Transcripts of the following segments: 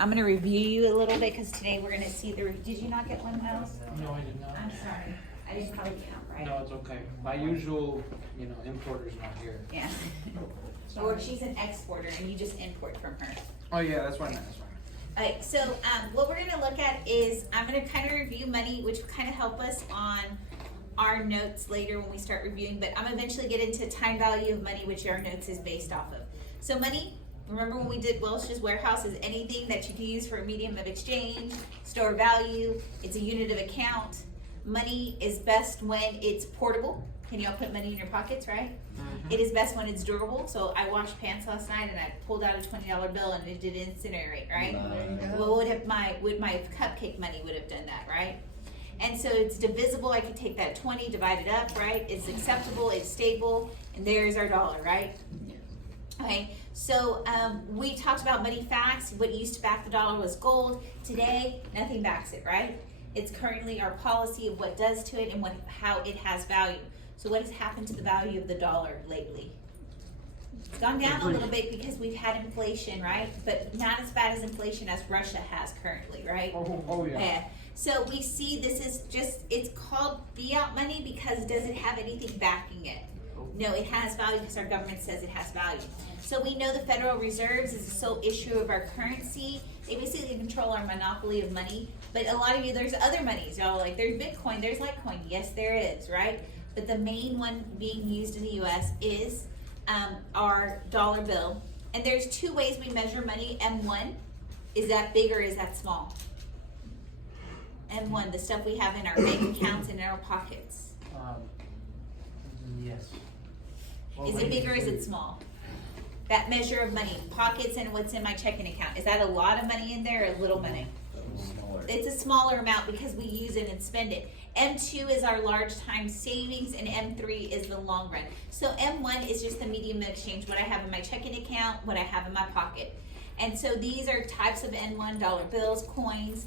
I'm gonna review you a little bit because today we're gonna see the. Did you not get one, Miles? No, I did not. I'm sorry. I didn't probably count right. No, it's okay. My usual, importer's not here. Yeah. Or she's an exporter and you just import from her. Oh yeah, that's fine. That's fine. Alright, so what we're gonna look at is I'm gonna kind of review money, which will kind of help us on our notes later when we start reviewing. But I'm gonna eventually get into time value of money, which our notes is based off of. So money. Remember when we did Welch's Warehouse is anything that you can use for a medium of exchange, store value, it's a unit of account. Money is best when it's portable. Can y'all put money in your pockets, right? Mm-hmm. It is best when it's durable. So I washed pants last night and I pulled out a $20 bill and it did incinerate, right? Well, would my cupcake money would have done that, right? And so it's divisible. I could take that 20, divide it up, right? It's acceptable, it's stable, and there's our dollar, right? Okay, so we talked about money facts. What used to back the dollar was gold. Today, nothing backs it, right? It's currently our policy of what does to it and how it has value. So what has happened to the value of the dollar lately? It's gone down a little bit because we've had inflation, right? But not as bad as inflation as Russia has currently, right? Oh yeah. So we see this is just, it's called fiat money because does it have anything backing it? No, it has value because our government says it has value. So we know the Federal Reserves is the sole issuer of our currency. They basically control our monopoly of money. But a lot of you, there's other monies, y'all. Like there's Bitcoin, there's Litecoin. Yes, there is, right? But the main one being used in the U.S. is our dollar bill. And there's two ways we measure money. M1, is that big or is that small? M1, the stuff we have in our bank accounts and in our pockets. Yes. Is it big or is it small? That measure of money, pockets and what's in my checking account. Is that a lot of money in there or a little money? It's a smaller amount because we use it and spend it. M2 is our large time savings and M3 is the long run. So M1 is just the medium of exchange, what I have in my checking account, what I have in my pocket. And so these are types of M1 dollar bills, coins,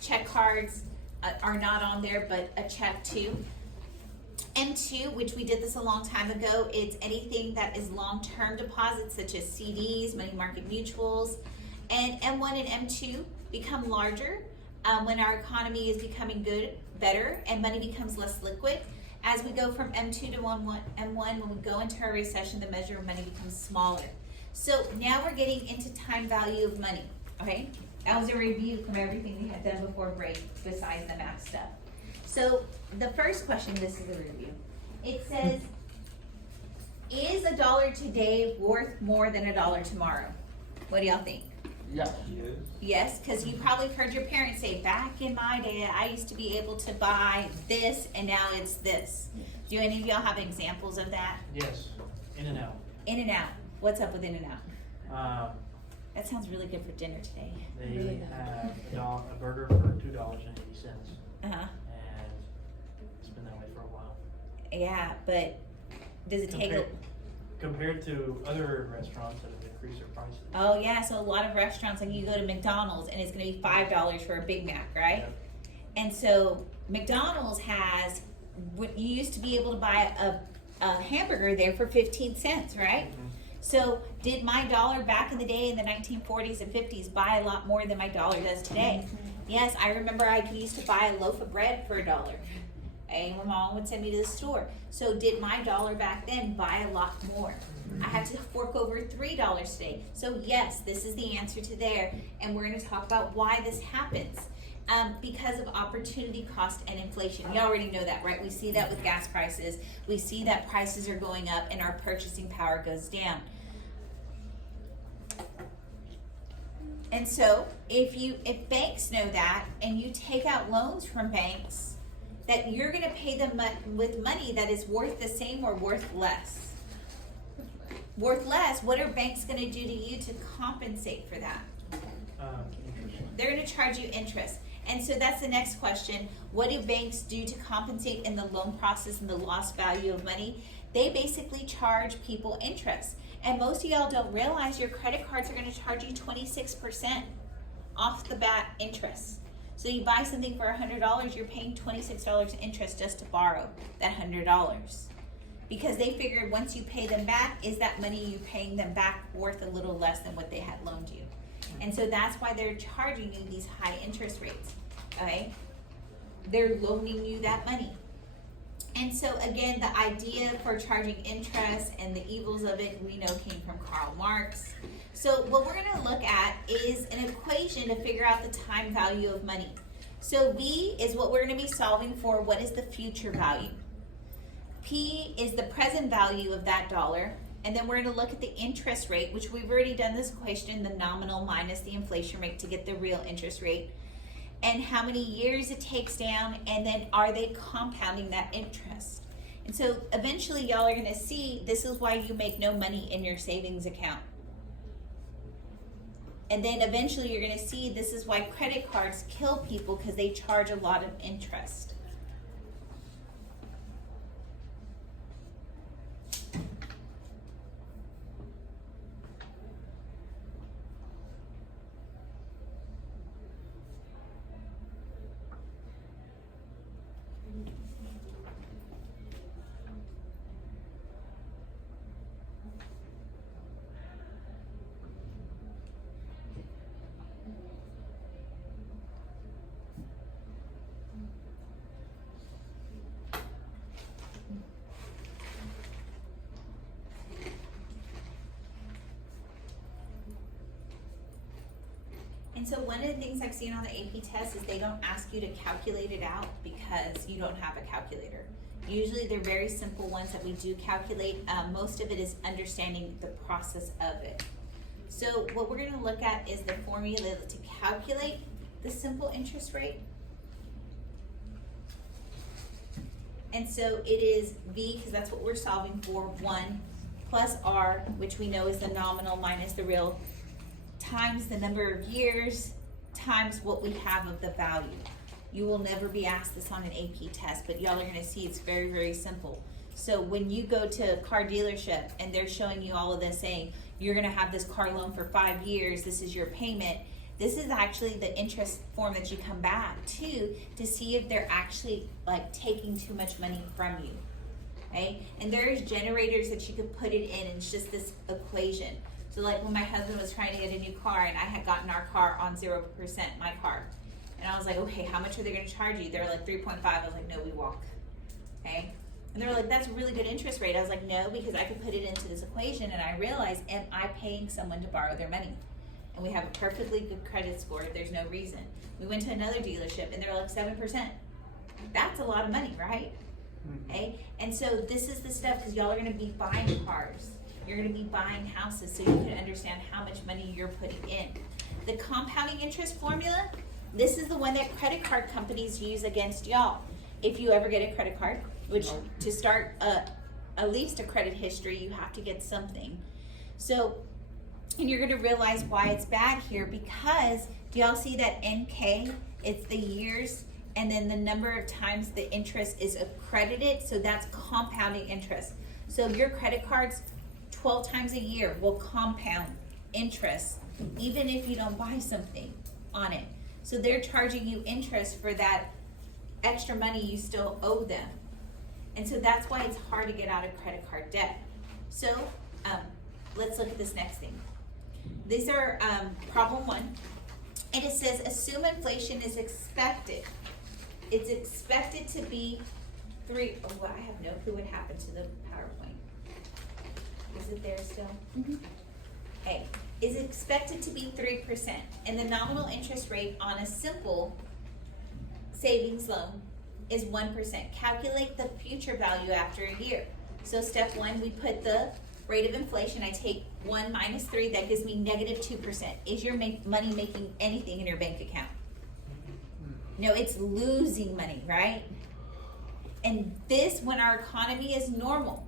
check cards are not on there, but a check too. M2, which we did this a long time ago, it's anything that is long-term deposits such as CDs, money market mutuals. And M1 and M2 become larger when our economy is becoming better, and money becomes less liquid. As we go from M2 to M1, when we go into a recession, the measure of money becomes smaller. So now we're getting into time value of money, okay? That was a review from everything we had done before break, besides the math stuff. So the first question, this is a review. It says, is $1 today worth more than $1 tomorrow? What do y'all think? Yeah. Yes, because you probably heard your parents say, back in my day, I used to be able to buy this and now it's this. Do any of y'all have examples of that? Yes. In and out. In and out. What's up with In and Out? That sounds really good for dinner today. They Really have a burger for $2.80, Uh-huh. and it's been that way for a while. Yeah, but does it take a... Compared to other restaurants that have increased their prices. Oh yeah, so a lot of restaurants, like you go to McDonald's and it's gonna be $5 for a Big Mac, right? Yep. And so McDonald's has, what you used to be able to buy a hamburger there for 15 cents, right? Mm-hmm. So did my dollar back in the day in the 1940s and 50s buy a lot more than my dollar does today? Yes, I remember I used to buy a loaf of bread for $1. And my mom would send me to the store. So did my dollar back then buy a lot more? I had to fork over $3 today. So yes, this is the answer to there. And we're gonna talk about why this happens. Because of opportunity cost and inflation. You already know that, right? We see that with gas prices. We see that prices are going up and our purchasing power goes down. And so if banks know that and you take out loans from banks, that you're gonna pay them with money that is worth the same or worth less. Worth less, what are banks gonna do to you to compensate for that? They're gonna charge you interest. And so that's the next question. What do banks do to compensate in the loan process and the lost value of money? They basically charge people interest. And most of y'all don't realize your credit cards are gonna charge you 26% off the bat interest. So you buy something for $100, you're paying $26 interest just to borrow that $100. Because they figured once you pay them back, is that money you paying them back worth a little less than what they had loaned you? And so that's why they're charging you these high interest rates, okay? They're loaning you that money. And so again, the idea for charging interest and the evils of it, we know came from Karl Marx. So what we're gonna look at is an equation to figure out the time value of money. So V is what we're gonna be solving for. What is the future value? P is the present value of that dollar. And then we're gonna look at the interest rate, which we've already done this equation, the nominal minus the inflation rate to get the real interest rate. And how many years it takes down, and then are they compounding that interest? And so eventually y'all are gonna see this is why you make no money in your savings account. And then eventually you're gonna see this is why credit cards kill people, because they charge a lot of interest. And so one of the things I've seen on the AP test is they don't ask you to calculate it out because you don't have a calculator. Usually they're very simple ones that we do calculate. Most of it is understanding the process of it. So what we're gonna look at is the formula to calculate the simple interest rate. And so it is V, because that's what we're solving for, 1 plus R, which we know is the nominal minus the real, times the number of years, times what we have of the value. You will never be asked this on an AP test, but y'all are gonna see it's very, very simple. So when you go to a car dealership and they're showing you all of this, saying, you're gonna have this car loan for 5 years, this is your payment, this is actually the interest form that you come back to see if they're actually like taking too much money from you, okay? And there's generators that you could put it in, and it's just this equation. So like when my husband was trying to get a new car and I had gotten our car on 0%, my car. And I was like, okay, how much are they gonna charge you? They're like 3.5. I was like, no, we walk, okay? And they were like, that's a really good interest rate. I was like, no, because I could put it into this equation and I realized, am I paying someone to borrow their money? And we have a perfectly good credit score. There's no reason. We went to another dealership and they're like 7%. That's a lot of money, right? Okay? And so this is the stuff, because y'all are gonna be buying cars. You're gonna be buying houses, so you can understand how much money you're putting in. The compounding interest formula, this is the one that credit card companies use against y'all. If you ever get a credit card, which to start at least a credit history, you have to get something. So, and you're gonna realize why it's bad here, because do y'all see that NK? It's the years and then the number of times the interest is accredited, so that's compounding interest. So your credit cards 12 times a year will compound interest, even if you don't buy something on it. So they're charging you interest for that extra money you still owe them. And so that's why it's hard to get out of credit card debt. So let's look at this next thing. These are problem 1. And it says, assume inflation is expected. It's expected to be 3, oh, I have no clue what happened to the PowerPoint. Is it there still? Mm-hmm. A, is expected to be 3%. And the nominal interest rate on a simple savings loan is 1%. Calculate the future value after a year. So step 1, we put the rate of inflation. I take 1 minus 3, that gives me negative 2%. Is your money making anything in your bank account? No, it's losing money, right? And this, when our economy is normal,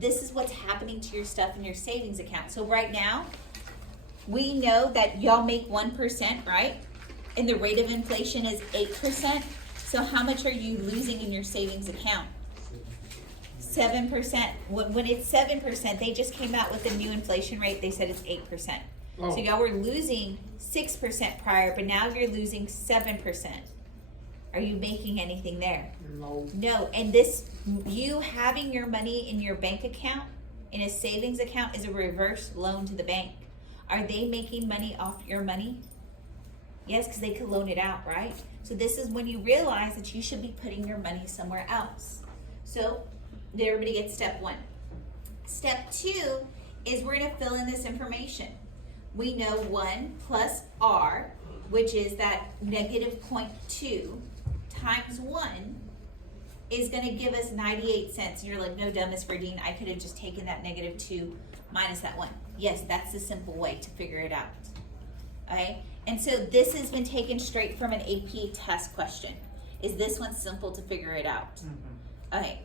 this is what's happening to your stuff in your savings account. So right now, we know that y'all make 1%, right? And the rate of inflation is 8%. So how much are you losing in your savings account? 7%. When it's 7%, they just came out with a new inflation rate. They said it's 8%. Oh. So y'all were losing 6% prior, but now you're losing 7%. Are you making anything there? No. No, and this, you having your money in your bank account, in a savings account, is a reverse loan to the bank. Are they making money off your money? Yes, because they could loan it out, right? So this is when you realize that you should be putting your money somewhere else. So everybody gets step one. Step two is we're gonna fill in this information. We know 1 plus R, which is that negative 0.2 times 1 is gonna give us 98 cents. And you're like, no, dumb, Miss Verdine, I could have just taken that negative 2 minus that 1. Yes, that's the simple way to figure it out. Okay, and so this has been taken straight from an AP test question. Is this one simple to figure it out? Okay.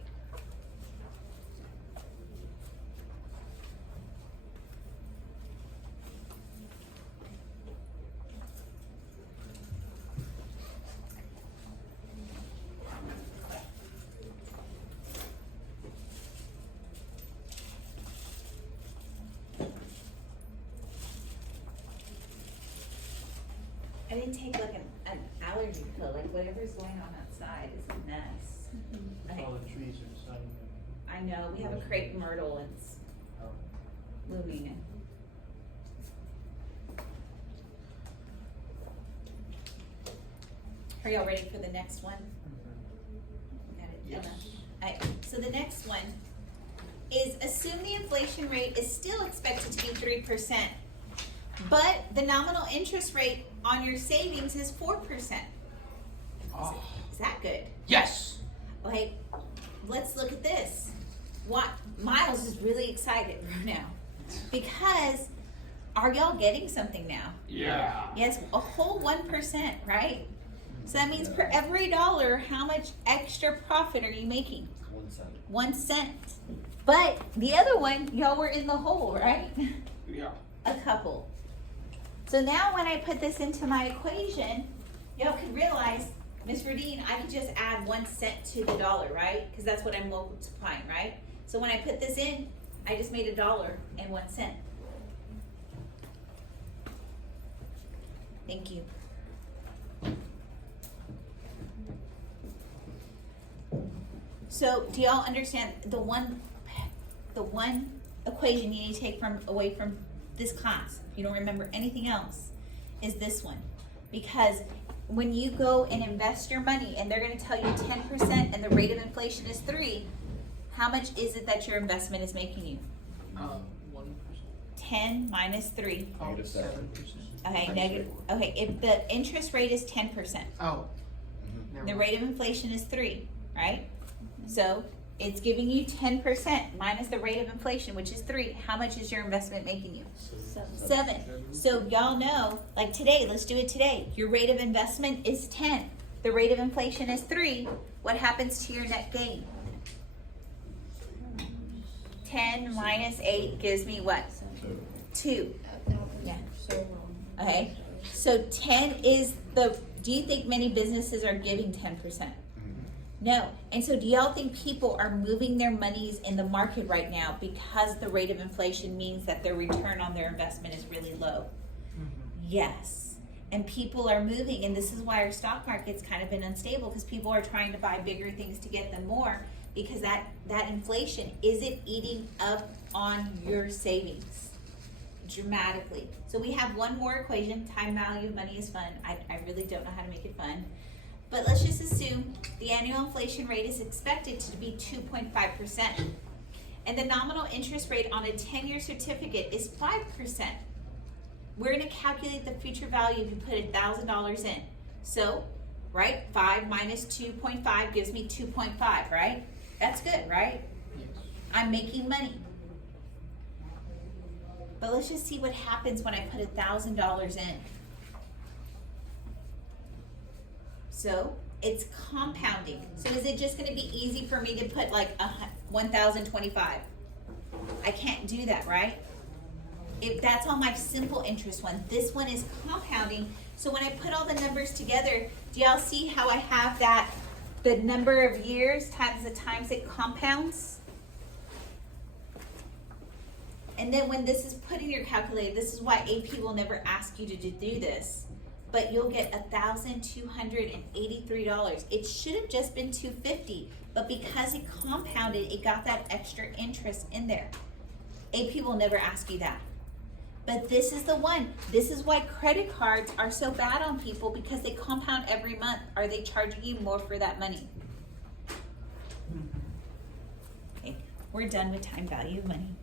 I didn't take like an allergy pill, like whatever's going on outside is a mess. Okay. All the trees are sunning. I know, we have a crepe myrtle and it's blooming. Are y'all ready for the next one? Got it? Yes. Alright, so the next one is assume the inflation rate is still expected to be 3%, but the nominal interest rate on your savings is 4%. Oh. Is that good? Yes. Okay, let's look at this. What Miles is really excited right now because are y'all getting something now? Yeah. Yes, a whole 1%, right? So that means for every dollar, how much extra profit are you making? 1 cent. 1 cent. But the other one, y'all were in the hole, right? Yeah. A couple. So now when I put this into my equation, y'all can realize, Ms. Verdine, I could just add 1 cent to the dollar, right? Because that's what I'm multiplying, right? So when I put this in, I just made $1.01. Thank you. So do y'all understand the one equation you need to take away from this class, if you don't remember anything else, is this one. Because when you go and invest your money and they're gonna tell you 10% and the rate of inflation is 3, how much is it that your investment is making you? 1%. 10 minus 3. Negative 7%. Okay, Times negative. Okay, if the interest rate is 10%, Oh. the rate of inflation is 3, right? So it's giving you 10% minus the rate of inflation, which is 3. How much is your investment making you? 7. So y'all know, like today, let's do it today. Your rate of investment is 10. The rate of inflation is 3. What happens to your net gain? 10 minus 8 gives me what? 2. Yeah. Okay. So 10 is do you think many businesses are giving 10%? No. And so do y'all think people are moving their monies in the market right now because the rate of inflation means that their return on their investment is really low? Yes. And people are moving, and this is why our stock market's kind of been unstable, because people are trying to buy bigger things to get them more, because that inflation isn't eating up on your savings dramatically. So we have one more equation. Time value of money is fun. I really don't know how to make it fun. But let's just assume the annual inflation rate is expected to be 2.5%. And the nominal interest rate on a 10-year certificate is 5%. We're going to calculate the future value if you put $1,000 in. So, right, 5 minus 2.5 gives me 2.5, right? That's good, right? Yes. I'm making money. But let's just see what happens when I put $1,000 in. So it's compounding. So is it just going to be easy for me to put like 1,025? I can't do that, right? If that's on my simple interest one. This one is compounding. So when I put all the numbers together, do y'all see how I have that, the number of years times the times it compounds? And then when this is put in your calculator, this is why AP will never ask you to do this, but you'll get $1,283. It should have just been $250, but because it compounded, it got that extra interest in there. AP will never ask you that. But this is the one. This is why credit cards are so bad on people, because they compound every month. Are they charging you more for that money? Okay, we're done with time value of money.